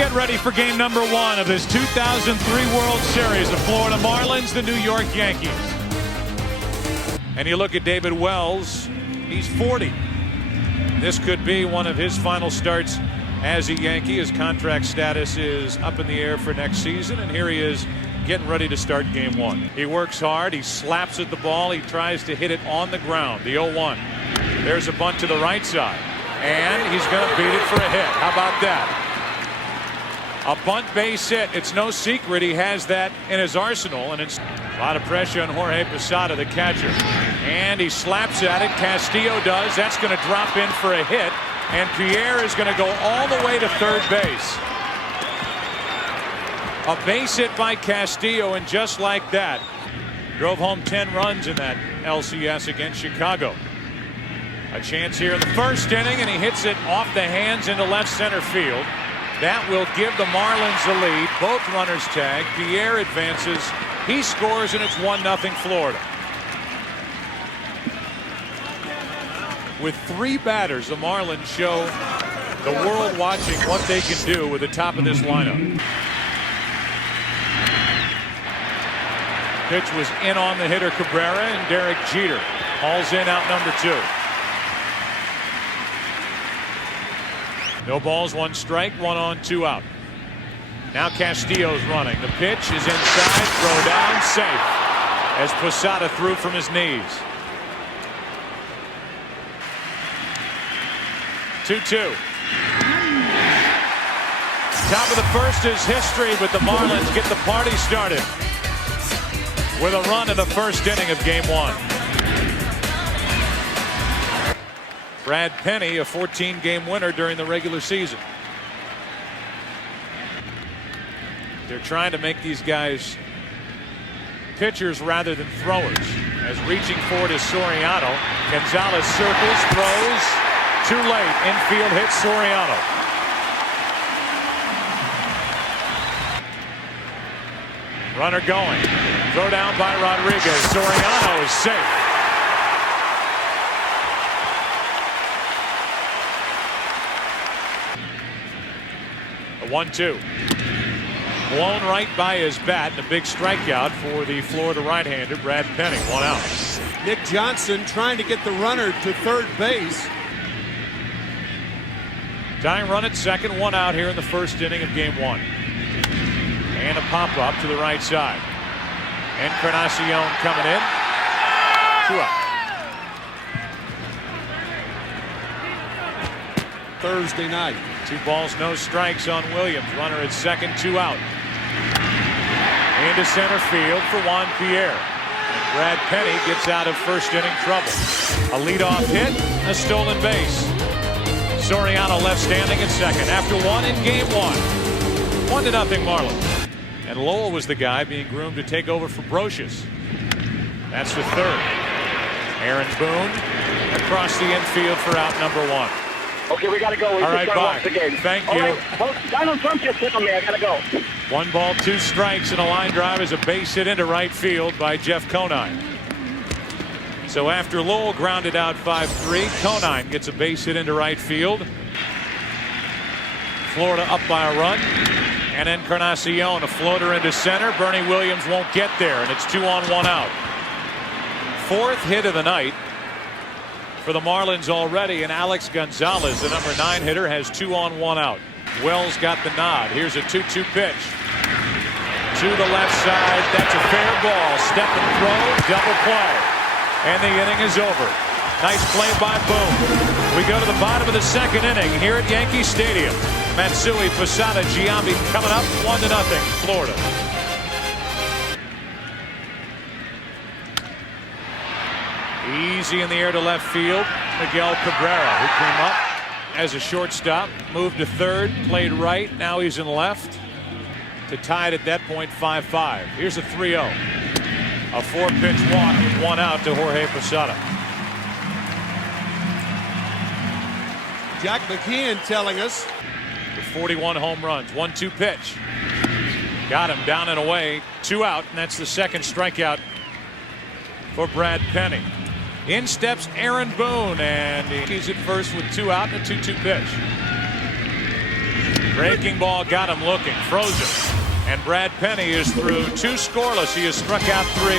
get ready for game number 1 of this 2003 World Series. The Florida Marlins, the New York Yankees. And you look at David Wells, he's 40. This could be one of his final starts as a Yankee. His contract status is up in the air for next season, and here he is getting ready to start game 1. He works hard, he slaps at the ball, he tries to hit it on the ground. The 0-1. There's a bunt to the right side, and he's going to beat it for a hit. How about that? A bunt base hit. It's no secret he has that in his arsenal, and it's a lot of pressure on Jorge Posada, the catcher. And he slaps at it. Castillo does. That's going to drop in for a hit, and Pierre is going to go all the way to third base. A base hit by Castillo, and just like that, drove home 10 runs in that LCS against Chicago. A chance here in the first inning, and he hits it off the hands into left center field. That will give the Marlins the lead. Both runners tag. Pierre advances. He scores, and it's 1-0 Florida. With 3 batters, the Marlins show the world watching what they can do with the top of this lineup. Pitch was in on the hitter Cabrera, and Derek Jeter hauls in out number 2. No balls, 1 strike, 1 on, 2 out. Now Castillo's running. The pitch is inside, throw down, safe, as Posada threw from his knees. 2-2. Top of the first is history, but the Marlins get the party started with a run in the first inning of game 1. Brad Penny, a 14-game winner during the regular season. They're trying to make these guys pitchers rather than throwers. As reaching forward is Soriano. Gonzalez circles, throws, too late. Infield hits Soriano. Runner going. Throw down by Rodriguez. Soriano is safe. A 1-2. Blown right by his bat, and a big strikeout for the Florida right-hander Brad Penny. 1 out. Nick Johnson trying to get the runner to third base. Tying run at second, 1 out here in the first inning of game 1. And a pop-up to the right side. Encarnacion coming in. 2 out. Thursday night. 2 balls, no strikes on Williams. Runner at second, 2 out. Into center field for Juan Pierre. And Brad Penny gets out of first inning trouble. A leadoff hit, a stolen base. Soriano left standing at second after 1 in game 1. 1-0 Marlins. And Lowell was the guy being groomed to take over for Brocious. That's the third. Aaron Boone across the infield for out number 1. Okay, we got to go. All right, bye. Thank you. Right. Donald Trump just hit on me. I got to go. 1 ball, 2 strikes, and a line drive is a base hit into right field by Jeff Conine. So after Lowell grounded out 5-3, Conine gets a base hit into right field. Florida up by a run. And Encarnacion, a floater into center. Bernie Williams won't get there, and it's 2 on, 1 out. 4th hit of the night for the Marlins already, and Alex Gonzalez, the number 9 hitter, has 2 on, 1 out. Wells got the nod. Here's a 2-2 pitch to the left side. That's a fair ball. Step and throw, double play, and the inning is over. Nice play by Boone. We go to the bottom of the second inning here at Yankee Stadium. Matsui, Posada, Giambi coming up. 1-0 Florida. Easy in the air to left field. Miguel Cabrera, who came up as a shortstop, moved to third, played right. Now he's in left to tie it at that point 5-5. Here's a 3-0. A 4-pitch walk with 1 out to Jorge Posada. Jack McKeon telling us. With 41 home runs. 1-2 pitch. Got him down and away. 2 out, and that's the second strikeout for Brad Penny. In steps Aaron Boone, and he's at first with 2 out and a 2-2 pitch. Breaking ball got him looking, frozen. And Brad Penny is through 2 scoreless. He has struck out 3,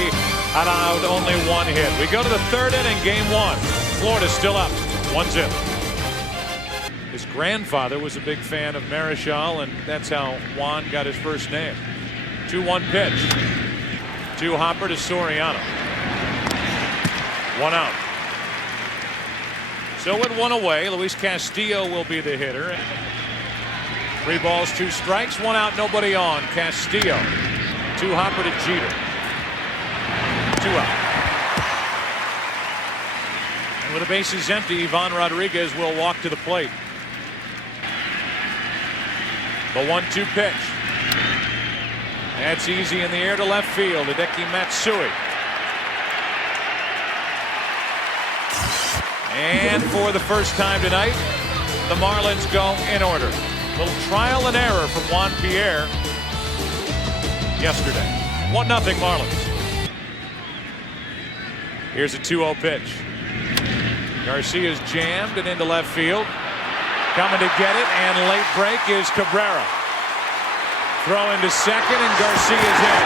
allowed only 1 hit. We go to the 3rd inning, game 1. Florida still up, 1-0. His grandfather was a big fan of Marichal, and that's how Juan got his first name. 2-1 pitch. 2 hopper to Soriano. 1 out. So with 1 away, Luis Castillo will be the hitter. 3 balls, 2 strikes, 1 out, nobody on. Castillo. 2 hopper to Jeter. 2 out. And with the bases empty, Ivan Rodriguez will walk to the plate. The 1-2 pitch. That's easy in the air to left field. Hideki Matsui. And for the first time tonight, the Marlins go in order. Little trial and error from Juan Pierre yesterday. 1-0 Marlins. Here's a 2-0 pitch. Garcia's jammed and into left field. Coming to get it, and late break is Cabrera. Throw into second, and Garcia's in.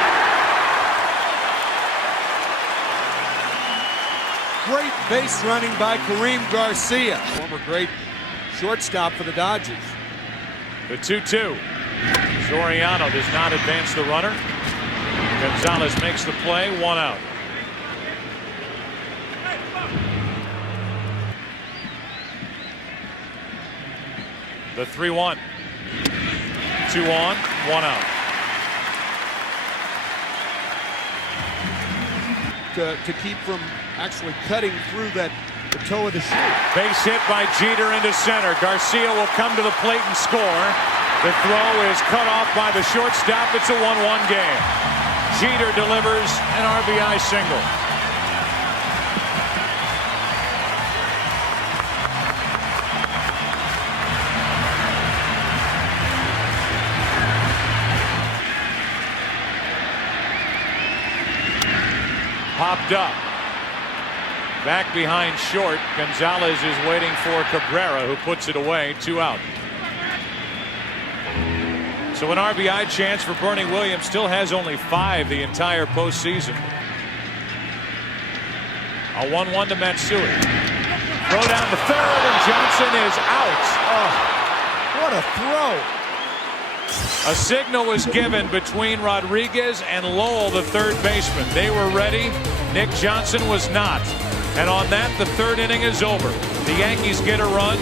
Great base running by Kareem Garcia, former great shortstop for the Dodgers. The 2-2. Soriano does not advance the runner. Gonzalez makes the play, 1 out. The 3-1. 2 on, 1 out. To keep from actually cutting through the toe of the shoe. Base hit by Jeter into center. Garcia will come to the plate and score. The throw is cut off by the shortstop. It's a 1-1 game. Jeter delivers an RBI single. Popped up. Back behind short. Gonzalez is waiting for Cabrera, who puts it away. 2 out. So an RBI chance for Bernie Williams. Still has only 5 the entire postseason. A 1-1 to Matsui. Throw down to third, and Johnson is out. Oh, what a throw. A signal was given between Rodriguez and Lowell, the 3rd baseman. They were ready. Nick Johnson was not. And on that, the 3rd inning is over. The Yankees get a run,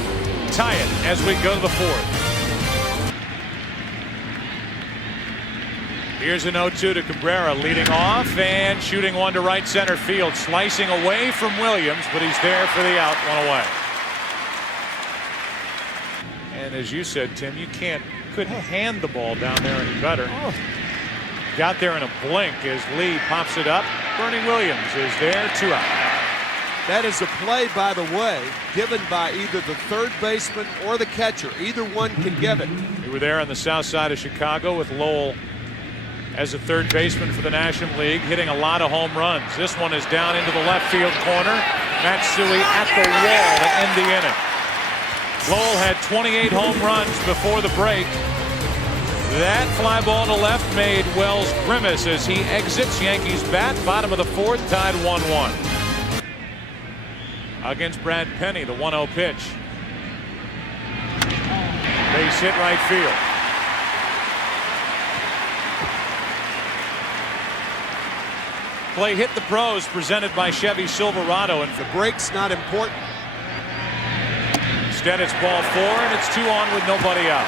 tie it as we go to the 4th. Here's an 0-2 to Cabrera, leading off and shooting one to right center field. Slicing away from Williams, but he's there for the out, 1 away. And as you said, Tim, you couldn't hand the ball down there any better. Got there in a blink as Lee pops it up. Bernie Williams is there, 2 out. That is a play, by the way, given by either the 3rd baseman or the catcher. Either one can give it. We were there on the south side of Chicago with Lowell as a 3rd baseman for the National League, hitting a lot of home runs. This one is down into the left field corner. Matsui at the wall to end the inning. Lowell had 28 home runs before the break. That fly ball to left made Wells grimace as he exits. Yankees bat, bottom of the 4th, tied 1-1. Against Brad Penny, the 1-0 pitch. Base hit right field. Play Hit the Pros presented by Chevy Silverado, and the break's not important. Instead it's ball 4, and it's 2 on with nobody out.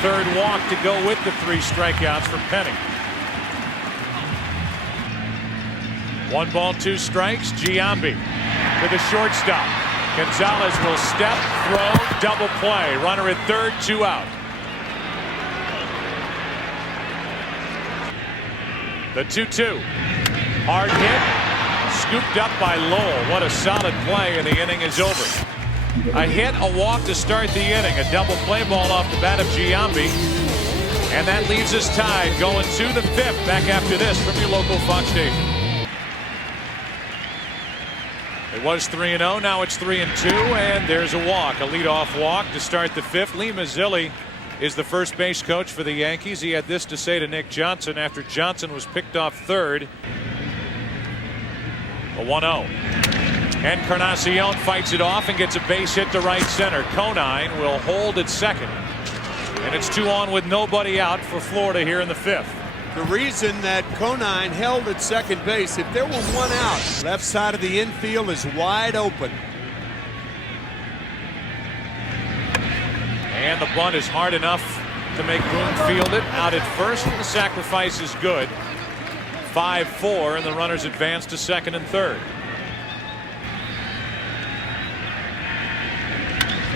3rd walk to go with the 3 strikeouts for Penny. 1 ball, 2 strikes. Giambi to the shortstop. Gonzalez will step, throw, double play. Runner at 3rd, 2 out. The 2-2. Hard hit. Scooped up by Lowell. What a solid play, and the inning is over. A hit, a walk to start the inning. A double play ball off the bat of Giambi. And that leaves us tied going to the 5th. Back after this from your local Fox station. It was 3-0. Now it's 3-2. And there's a walk. A leadoff walk to start the 5th. Lee Mazzilli is the first base coach for the Yankees. He had this to say to Nick Johnson after Johnson was picked off third. A 1-0. Encarnacion fights it off and gets a base hit to right center. Conine will hold at second. And it's 2 on with nobody out for Florida here in the 5th. The reason that Conine held at second base, if there were one out, left side of the infield is wide open. And the bunt is hard enough to make Boone field it. Out at first, and the sacrifice is good. 5-4, and the runners advance to second and third.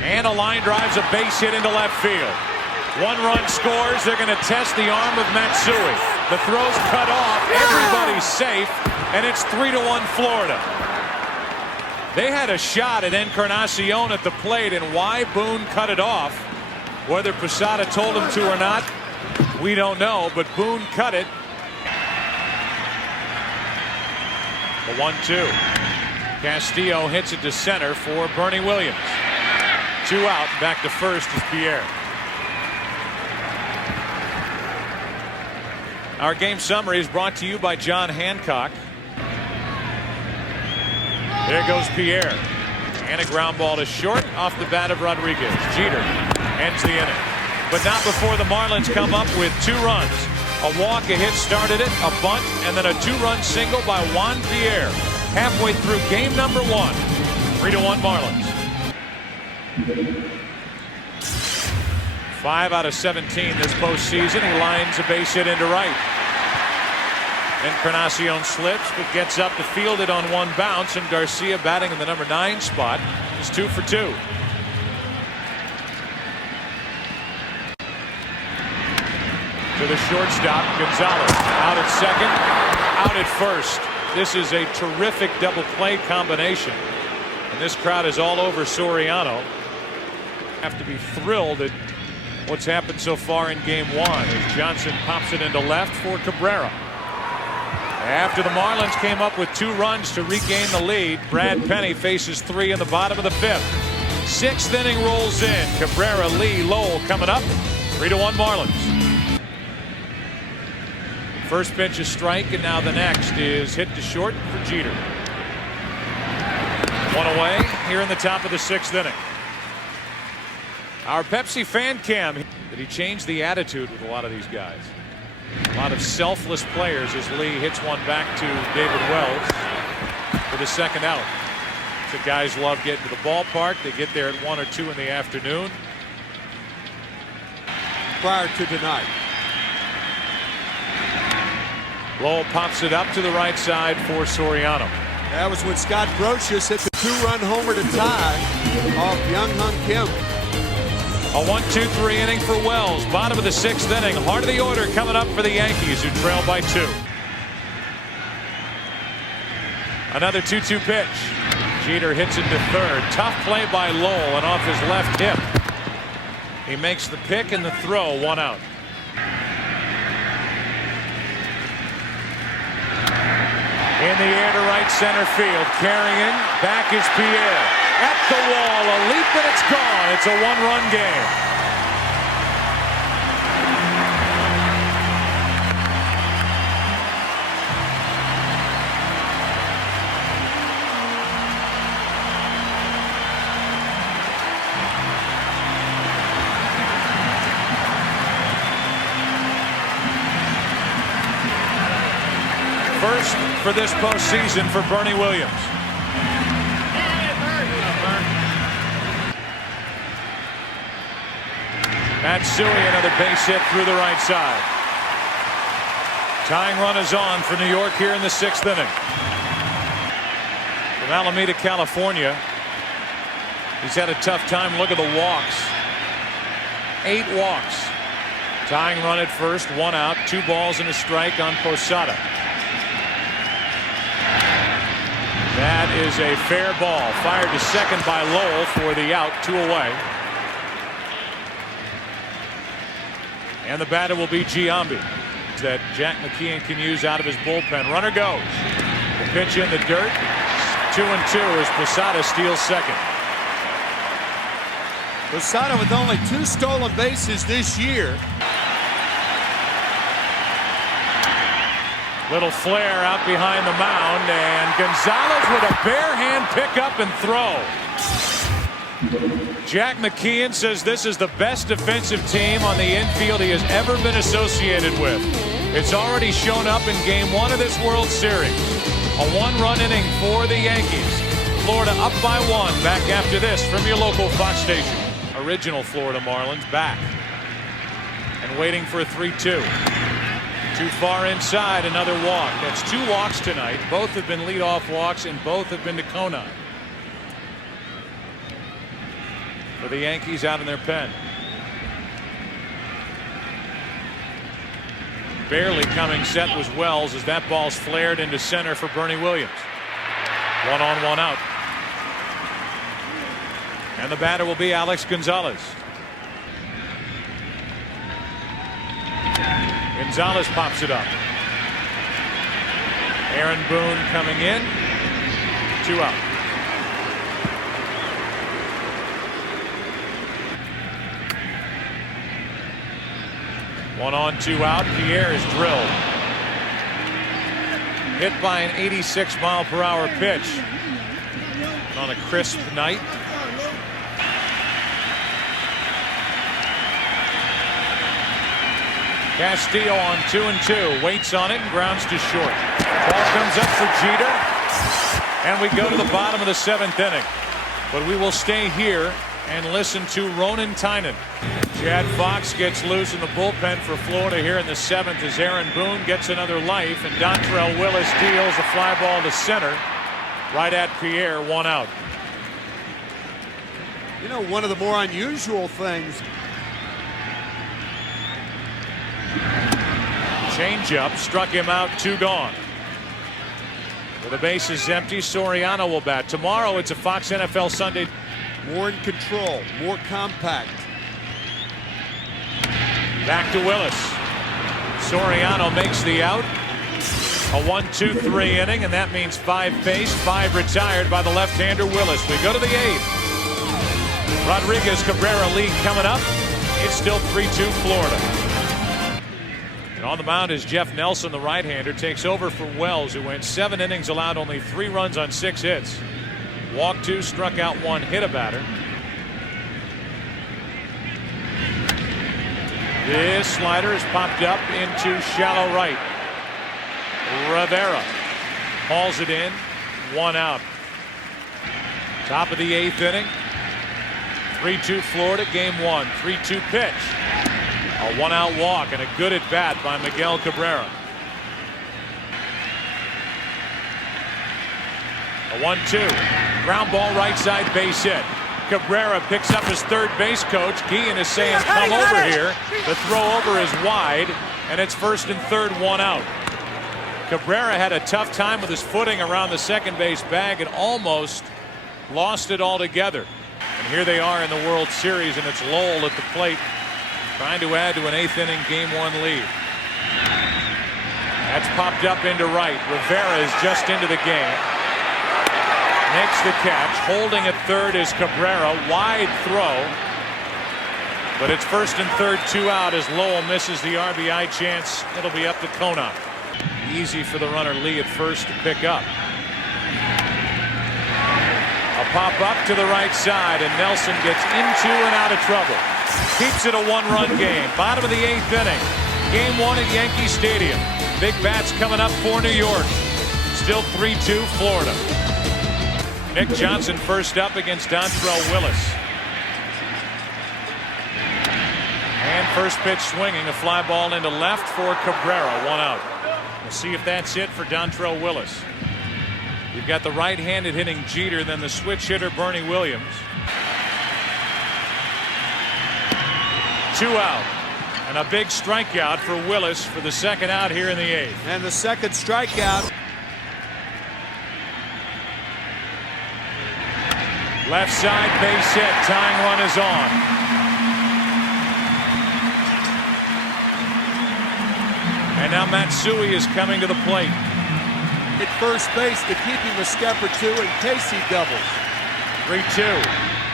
And a line drives a base hit into left field. 1 run scores. They're going to test the arm of Matsui. The throw's cut off. Everybody's safe, and it's 3-1 Florida. They had a shot at Encarnacion at the plate, and why Boone cut it off, whether Posada told him to or not, we don't know, but Boone cut it. The 1-2. Castillo hits it to center for Bernie Williams. 2 out, back to first is Pierre. Our game summary is brought to you by John Hancock. There goes Pierre. And a ground ball to short off the bat of Rodriguez. Jeter ends the inning. But not before the Marlins come up with 2 runs. A walk, a hit started it, a bunt, and then a 2-run single by Juan Pierre. Halfway through game number 1. 3-1 Marlins. 5 out of 17 this postseason. He lines a base hit into right. Encarnacion slips but gets up to field it on 1 bounce, and Garcia, batting in the number 9 spot, is 2 for 2. To the shortstop, Gonzalez. Out at second, out at first. This is a terrific double play combination, and this crowd is all over Soriano. Have to be thrilled at what's happened so far in game 1 as Johnson pops it into left for Cabrera. After the Marlins came up with 2 runs to regain the lead, Brad Penny faces 3 in the bottom of the 5th. 6th inning rolls in. Cabrera, Lee, Lowell coming up. 3-1 Marlins. First pitch is strike, and now the next is hit to short for Jeter. 1 away here in the top of the 6th inning. Our Pepsi fan cam. Did he change the attitude with a lot of these guys? A lot of selfless players as Lee hits one back to David Wells for the 2nd out. The guys love getting to the ballpark. They get there at 1 or 2 in the afternoon. Prior to tonight. Lowell pops it up to the right side for Soriano. That was when Scott Brocious hit the 2-run homer to tie off Young Hun Kim. A 1-2-3 inning for Wells. Bottom of the 6th inning. Heart of the order coming up for the Yankees, who trail by 2. Another 2-2 pitch. Jeter hits it to third. Tough play by Lowell and off his left hip. He makes the pick and the throw. 1 out. In the air to right center field. Carrying. Back is Pierre. At the wall, a leap and it's gone. It's a 1-run game. First for this postseason for Bernie Williams. Matsui, another base hit through the right side. Tying run is on for New York here in the 6th inning. From Alameda, California. He's had a tough time. Look at the walks. 8 walks. Tying run at first, 1 out, 2 balls and a strike on Posada. That is a fair ball. Fired to second by Lowell for the out, 2 away. And the batter will be Giambi, that Jack McKeon can use out of his bullpen. Runner goes. The pitch in the dirt. 2-2 as Posada steals second. Lozano with only 2 stolen bases this year. Little flare out behind the mound, and Gonzalez with a bare hand pickup and throw. Jack McKeon says this is the best defensive team on the infield he has ever been associated with. It's already shown up in Game 1 of this World Series. A 1-run inning for the Yankees. Florida up by 1. Back after this from your local Fox station. Original Florida Marlins back and waiting for a 3-2. Too far inside, another walk. That's 2 walks tonight. Both have been leadoff walks and both have been to Kona. For the Yankees out in their pen. Barely coming set was Wells as that ball's flared into center for Bernie Williams. 1 on, 1 out. And the batter will be Alex Gonzalez. Gonzalez pops it up. Aaron Boone coming in. 2 out. One on, 2 out. Pierre is drilled. Hit by an 86-mile-per-hour pitch on a crisp night. Castillo on 2-2, waits on it and grounds to short. Ball comes up for Jeter, and we go to the bottom of the 7th inning. But we will stay here and listen to Ronan Tynan. Chad Fox gets loose in the bullpen for Florida here in the 7th as Aaron Boone gets another life, and Dontrell Willis deals a fly ball to center right at Pierre. 1 out. You know, one of the more unusual things. Changeup struck him out, 2 gone. With the bases empty, Soriano will bat. Tomorrow it's a Fox NFL Sunday. More in control, more compact. Back to Willis. Soriano makes the out. A 1-2-3 inning, and that means 5 base, 5 retired by the left-hander Willis. We go to the 8th. Rodriguez Cabrera lead coming up. It's still 3-2 Florida. And on the mound is Jeff Nelson, the right-hander, takes over for Wells, who went 7 innings, allowed only 3 runs on 6 hits. Walked 2, struck out 1, hit a batter. This slider is popped up into shallow right. Rivera hauls it in, 1 out. Top of the 8th inning. 3-2 Florida, Game 1. 3-2 pitch. A 1-out walk and a good at bat by Miguel Cabrera. A 1-2. Ground ball right side base hit. Cabrera picks up his third base coach. Guillen is saying come over here. The throw over is wide, and it's 1st and 3rd, 1 out. Cabrera had a tough time with his footing around the second base bag and almost lost it altogether. And here they are in the World Series, and it's Lowell at the plate trying to add to an 8th inning Game 1 lead. That's popped up into right. Rivera is just into the game. Makes the catch. Holding at 3rd is Cabrera. Wide throw. But it's 1st and 3rd, 2 out as Lowell misses the RBI chance. It'll be up to Kona. Easy for the runner Lee at 1st to pick up. A pop up to the right side, and Nelson gets into and out of trouble. Keeps it a 1-run game. Bottom of the 8th inning. Game 1 at Yankee Stadium. Big bats coming up for New York. Still 3-2 Florida. Nick Johnson first up against Dontrell Willis. And first pitch swinging, a fly ball into left for Cabrera. 1 out. We'll see if that's it for Dontrell Willis. You've got the right-handed hitting Jeter, then the switch hitter Bernie Williams. 2 out. And a big strikeout for Willis for the 2nd out here in the 8th. And the 2nd strikeout. Left side base hit. Tying run is on. And now Matsui is coming to the plate. At first base to keep him a step or 2 in case he doubles. 3-2.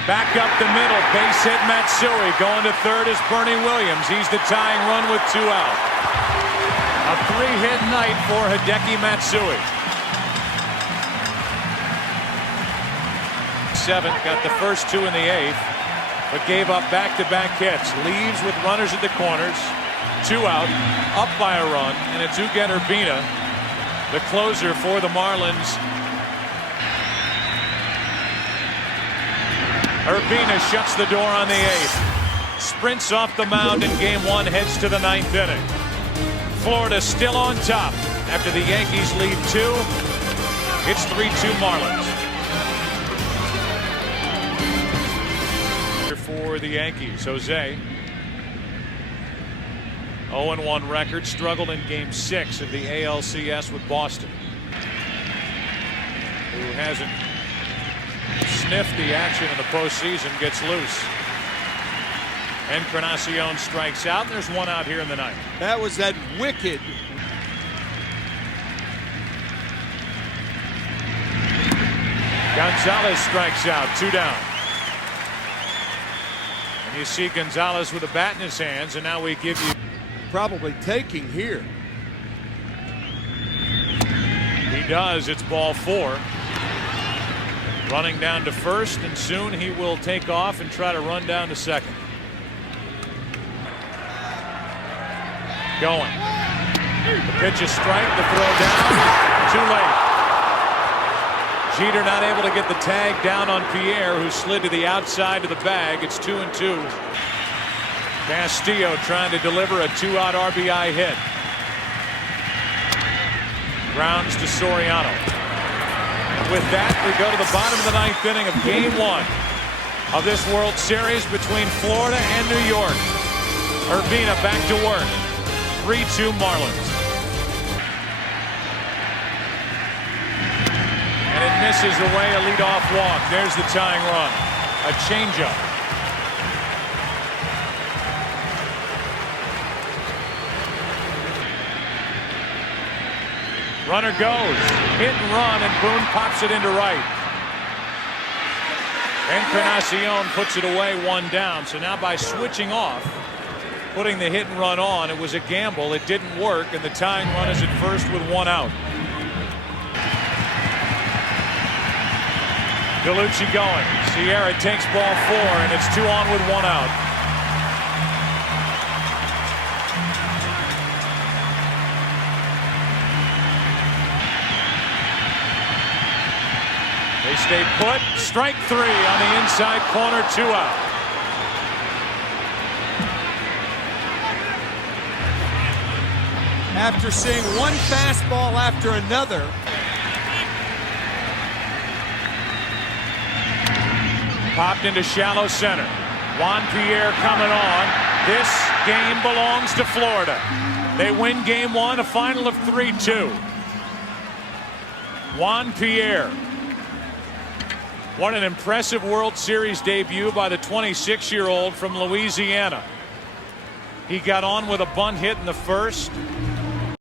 Back up the middle, base hit Matsui. Going to third is Bernie Williams. He's the tying run with 2 out. A 3-hit night for Hideki Matsui. 7th, got the first 2 in the 8th, but gave up back-to-back hits. Leaves with runners at the corners. 2 out, up by a run, and it's Uget Urbina, the closer for the Marlins. Urbina shuts the door on the 8th. Sprints off the mound in game 1, heads to the 9th inning. Florida still on top after the Yankees lead 2. It's 3-2 Marlins. For the Yankees, Jose. 0-1 record, struggled in game 6 of the ALCS with Boston, who hasn't sniffed the action in the postseason, gets loose. Encarnacion strikes out, and there's 1 out here in the 9th. That was that wicked. Gonzalez strikes out, 2 down. And you see Gonzalez with a bat in his hands, and now we give you. Probably taking here. He does. It's ball 4. Running down to first, and soon he will take off and try to run down to second. Going. The pitch is strike, the throw down. Too late. Jeter not able to get the tag down on Pierre, who slid to the outside of the bag. It's 2-2. Castillo trying to deliver a 2-out RBI hit. Grounds to Soriano. With that, we go to the bottom of the 9th inning of game 1 of this World Series between Florida and New York. Urbina back to work. 3-2 Marlins. And it misses away a leadoff walk. There's the tying run. A changeup. Runner goes. Hit and run, and Boone pops it into right. Encarnacion puts it away, 1 down. So now by switching off, putting the hit and run on, it was a gamble. It didn't work, and the tying run is at first with 1 out. DeLucci going. Sierra takes ball 4, and it's 2 on with 1 out. They stay put. Strike 3 on the inside corner, 2 out. After seeing one fastball after another. Popped into shallow center. Juan Pierre coming on. This game belongs to Florida. They win game 1, a final of 3-2. Juan Pierre. What an impressive World Series debut by the 26-year-old from Louisiana. He got on with a bunt hit in the first.